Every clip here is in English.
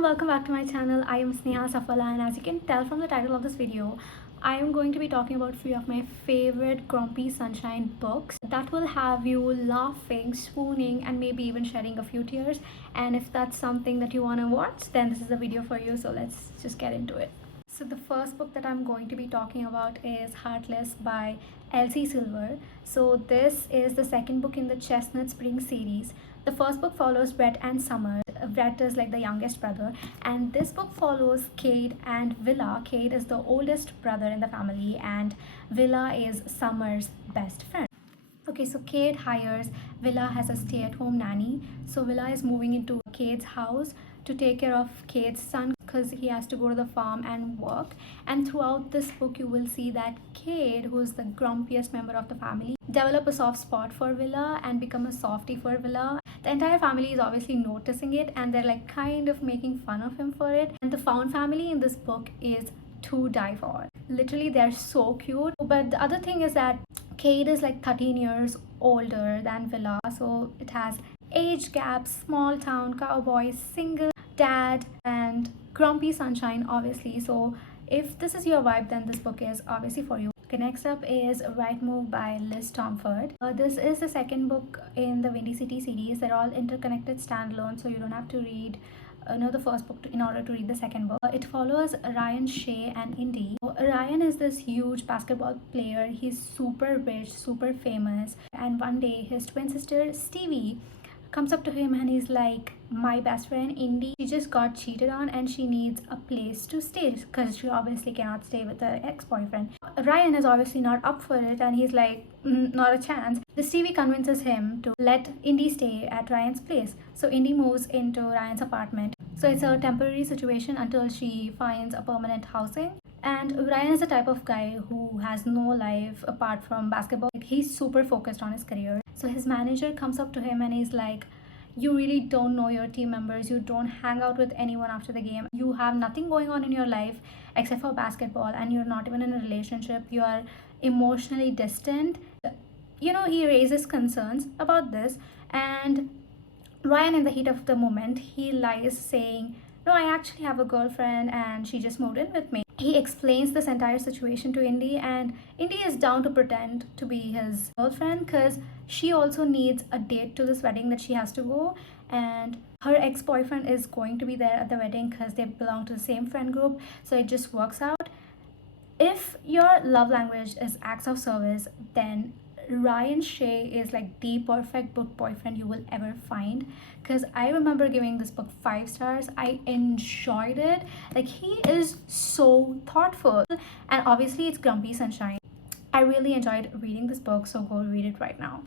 everyone, welcome back to my channel. I am Sneha Safala, and as you can tell from the title of this video, I am going to be talking about 3 of my favorite Grumpy Sunshine books that will have you laughing, swooning, and maybe even shedding a few tears. And if that's something that you want to watch, then this is the video for you. So let's just get into it. So the first book that I'm going to be talking about is Heartless by Elsie Silver. So this is the second book in the Chestnut Spring series. The first book follows Brett and Summer. Brett is like the youngest brother, and this book follows Cade and Willa. Cade is the oldest brother in the family, and Willa is Summer's best friend. Okay, so Cade hires Willa as a stay-at-home nanny. So Willa is moving into Cade's house to take care of Cade's son because he has to go to the farm and work. And throughout this book, you will see that Cade, who is the grumpiest member of the family, develop a soft spot for Willa and become a softie for Willa. The entire family is obviously noticing it, and they're like kind of making fun of him for it. And the found family in this book is to die for. Literally, they're so cute. But the other thing is that Cade is like 13 years older than Willa, so it has age gaps, small town, cowboy, single dad, and grumpy sunshine, obviously. So if this is your vibe, then this book is obviously for you. Okay, next up is Right Move by Liz Tomforde. This is the second book in the Windy City series. They're all interconnected standalone, so you don't have to read the first book in order to read the second book. It follows Ryan, Shay, and Indy. Ryan is this huge basketball player. He's super rich, super famous, and one day his twin sister Stevie comes up to him and he's like, my best friend Indy, she just got cheated on and she needs a place to stay because she obviously cannot stay with her ex-boyfriend. Ryan is obviously not up for it, and he's like, not a chance. The Stevie convinces him to let Indy stay at Ryan's place. So Indy moves into Ryan's apartment. So it's a temporary situation until she finds a permanent housing. And Ryan is the type of guy who has no life apart from basketball. He's super focused on his career. So his manager comes up to him and he's like, you really don't know your team members. You don't hang out with anyone after the game. You have nothing going on in your life except for basketball, and you're not even in a relationship. You are emotionally distant. He raises concerns about this, and Ryan, in the heat of the moment, he lies saying, no, I actually have a girlfriend and she just moved in with me. He explains this entire situation to Indy, and Indy is down to pretend to be his girlfriend because she also needs a date to this wedding that she has to go, and her ex-boyfriend is going to be there at the wedding because they belong to the same friend group, so it just works out. If your love language is acts of service, then Ryan Shay is like the perfect book boyfriend you will ever find, because I remember giving this book 5 stars. I enjoyed it. Like, he is so thoughtful, and obviously it's Grumpy Sunshine. I really enjoyed reading this book, so go read it right now.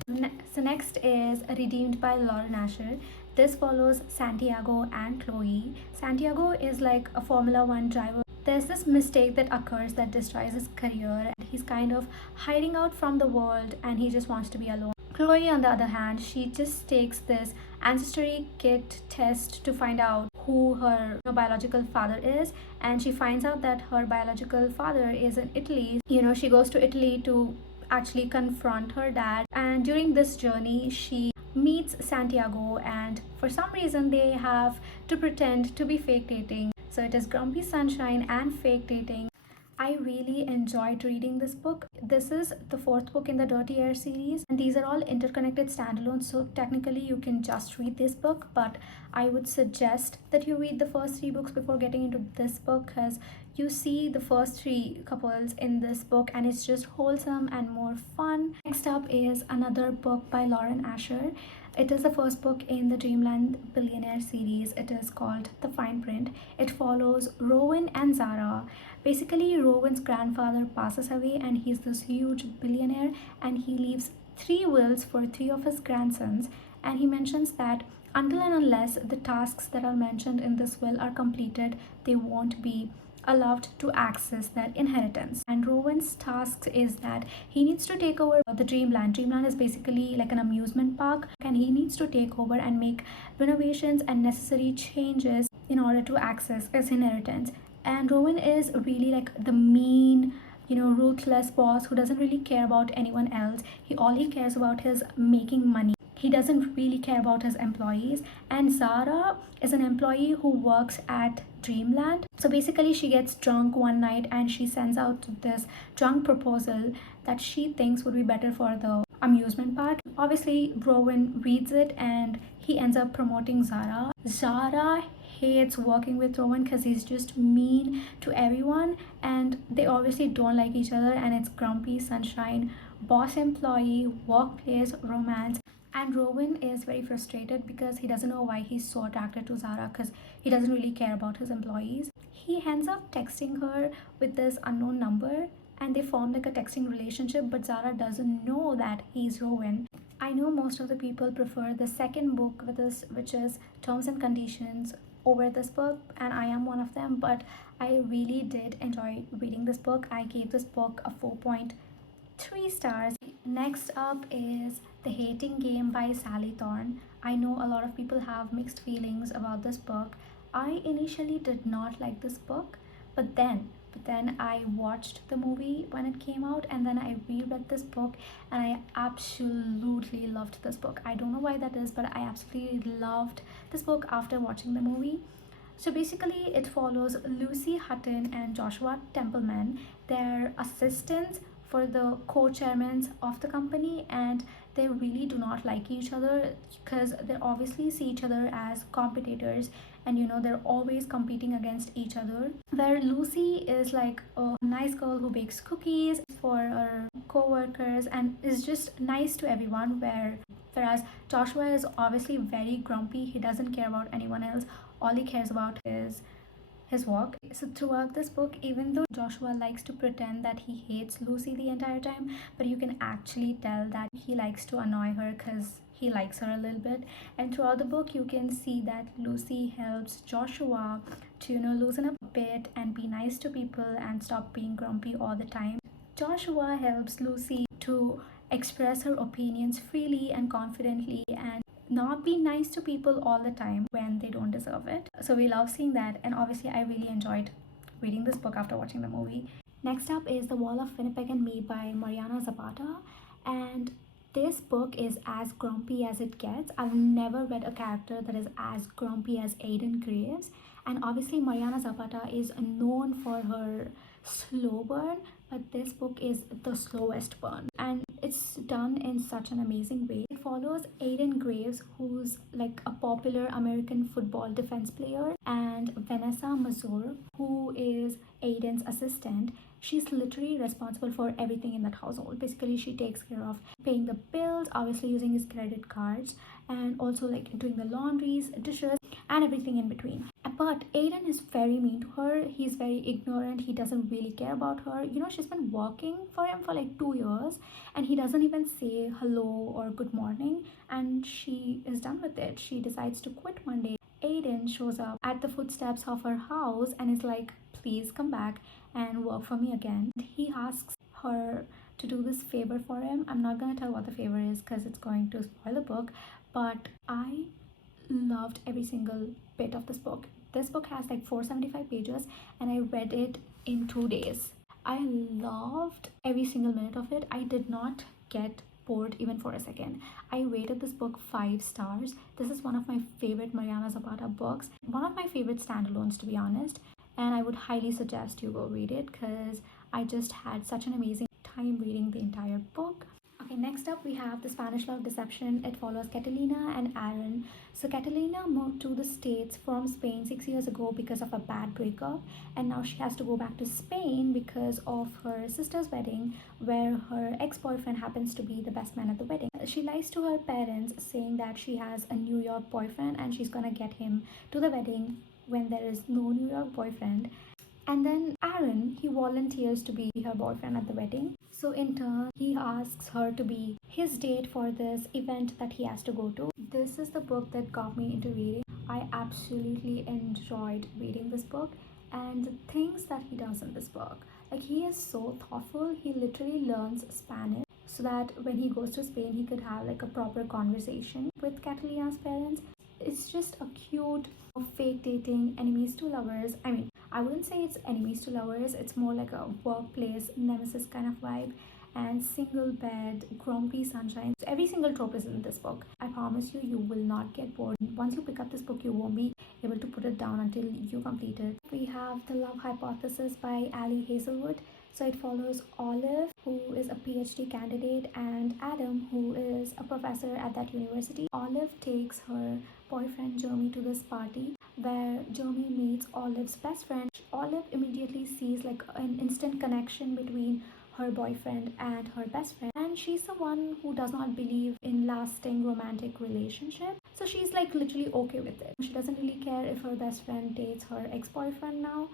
So next is Redeemed by Lauren Asher. This follows Santiago and Chloe. Santiago is like a Formula 1 driver. There's this mistake that occurs that destroys his career, and he's kind of hiding out from the world and he just wants to be alone. Chloe, on the other hand, she just takes this ancestry kit test to find out who her biological father is, and she finds out that her biological father is in Italy. She goes to Italy to actually confront her dad, and during this journey she meets Santiago, and for some reason they have to pretend to be fake dating. So it is Grumpy Sunshine and fake dating. I really enjoyed reading this book. This is the 4th book in the Dirty Air series, and these are all interconnected standalones, so technically you can just read this book, but I would suggest that you read the first 3 books before getting into this book, because you see the first 3 couples in this book and it's just wholesome and more fun. Next up is another book by Lauren Asher. It is the first book in the Dreamland Billionaire series. It is called The Fine Print. It follows Rowan and Zara. Basically, Rowan's grandfather passes away and he's this huge billionaire, and he leaves 3 wills for 3 of his grandsons, and he mentions that until and unless the tasks that are mentioned in this will are completed, they won't be allowed to access their inheritance. And Rowan's task is that he needs to take over the Dreamland. Dreamland is basically like an amusement park, and he needs to take over and make renovations and necessary changes in order to access his inheritance. And Rowan is really like the mean, ruthless boss who doesn't really care about anyone else. All he cares about is making money. he doesn't really care about his employees. And Zara is an employee who works at Dreamland. So basically, she gets drunk one night and she sends out this drunk proposal that she thinks would be better for the amusement park. Obviously, Rowan reads it and he ends up promoting Zara. Zara hates working with Rowan because he's just mean to everyone, and they obviously don't like each other, and it's grumpy sunshine, boss employee, workplace romance. And Rowan is very frustrated because he doesn't know why he's so attracted to Zara, because he doesn't really care about his employees. He ends up texting her with this unknown number and they form like a texting relationship, but Zara doesn't know that he's Rowan. I know most of the people prefer the second book with this, which is Terms and Conditions, over this book, and I am one of them, but I really did enjoy reading this book. I gave this book a 4.3 stars. Next up is The Hating Game by Sally Thorne. I know a lot of people have mixed feelings about this book. I initially did not like this book, but then I watched the movie when it came out, and then I reread this book and I absolutely loved this book. I don't know why that is, but I absolutely loved this book after watching the movie. So basically, it follows Lucy Hutton and Joshua Templeman. They're assistants for the co-chairmen of the company, and they really do not like each other because they obviously see each other as competitors, and they're always competing against each other. Where Lucy is like a nice girl who bakes cookies for her co-workers and is just nice to everyone, whereas Joshua is obviously very grumpy. He doesn't care about anyone else. All he cares about is his work. So throughout this book, even though Joshua likes to pretend that he hates Lucy the entire time, but you can actually tell that he likes to annoy her because he likes her a little bit. And throughout the book, you can see that Lucy helps Joshua to loosen up a bit and be nice to people and stop being grumpy all the time. Joshua helps Lucy to express her opinions freely and confidently and not be nice to people all the time when they don't deserve it. So we love seeing that, and obviously I really enjoyed reading this book after watching the movie. Next up is The Wall of Winnipeg and Me by Mariana Zapata, and this book is as grumpy as it gets. I've never read a character that is as grumpy as Aiden Graves, and obviously Mariana Zapata is known for her slow burn, but this book is the slowest burn, and it's done in such an amazing way. It follows Aiden Graves, who's like a popular American football defense player, and Vanessa Mazur, who is Aiden's assistant. She's literally responsible for everything in that household. Basically, she takes care of paying the bills, obviously using his credit cards, and also like doing the laundries, dishes, and everything in between. But Aiden is very mean to her. He's very ignorant. He doesn't really care about her. She's been working for him for like 2 years, and he doesn't even say hello or good morning, and she is done with it. She decides to quit one day. Aiden shows up at the footsteps of her house and is like, please come back and work for me again. He asks her to do this favor for him. I'm not gonna tell what the favor is because it's going to spoil the book, but I loved every single bit of this book. This book has like 475 pages and I read it in 2 days. I loved every single minute of it. I did not get bored even for a second. I rated this book 5 stars. This is one of my favorite Mariana Zapata books, one of my favorite standalones, to be honest, and I would highly suggest you go read it because I just had such an amazing time reading the entire book. Okay, next up we have The Spanish Love Deception. It follows Catalina and Aaron. So Catalina moved to the States from Spain 6 years ago because of a bad breakup, and now she has to go back to Spain because of her sister's wedding, where her ex-boyfriend happens to be the best man at the wedding. She lies to her parents saying that she has a New York boyfriend and she's gonna get him to the wedding when there is no New York boyfriend. And then Aaron, he volunteers to be her boyfriend at the wedding. So in turn, he asks her to be his date for this event that he has to go to. This is the book that got me into reading. I absolutely enjoyed reading this book and the things that he does in this book. Like, he is so thoughtful. He literally learns Spanish so that when he goes to Spain, he could have like a proper conversation with Catalina's parents. It's just a cute fake dating enemies to lovers. I wouldn't say it's enemies to lovers, it's more like a workplace nemesis kind of vibe. and single bed, grumpy sunshine. So every single trope is in this book. I promise you, you will not get bored. Once you pick up this book, you won't be able to put it down until you complete it. We have The Love Hypothesis by Hazelwood. So it follows Olive, who is a PhD candidate, and Adam, who is a professor at that university. Olive takes her boyfriend Jeremy to this party where Jeremy meets Olive's best friend. Olive immediately sees like an instant connection between her boyfriend and her best friend, and she's the one who does not believe in lasting romantic relationship, so she's like literally okay with it. She doesn't really care if her best friend dates her ex-boyfriend now,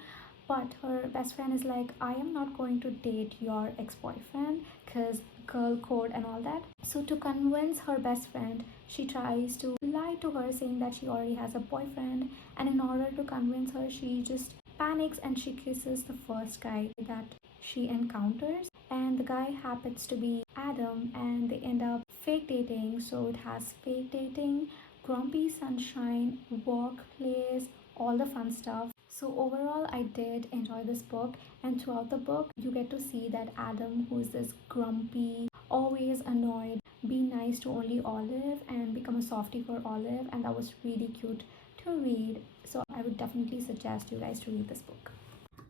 but her best friend is like, I am not going to date your ex-boyfriend because girl code and all that. So to convince her best friend, she tries to lie to her saying that she already has a boyfriend, and in order to convince her, she just panics and she kisses the first guy that she encounters, and the guy happens to be Adam, and they end up fake dating. So it has fake dating, grumpy sunshine, workplace, all the fun stuff. So overall, I did enjoy this book, and throughout the book you get to see that Adam, who is this grumpy, always annoyed, be nice to only Olive and become a softie for Olive, and that was really cute to read. So I would definitely suggest you guys to read this book.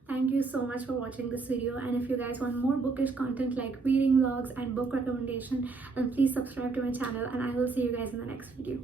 Thank you so much for watching this video, and if you guys want more bookish content like reading vlogs and book recommendation, then please subscribe to my channel, and I will see you guys in the next video.